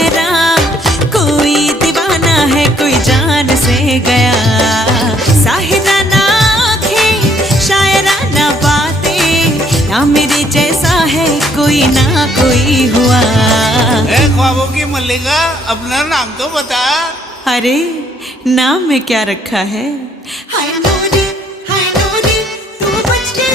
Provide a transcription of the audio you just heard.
शायरा, कोई दीवाना है कोई जान से गया। साहिराना आँखें, शायराना बातें, ना मेरे जैसा है कोई ना कोई हुआ। ख्वाबों की मल्लिका, अपना नाम तो बता। अरे नाम में क्या रखा है? हाय नूरी, तू बच के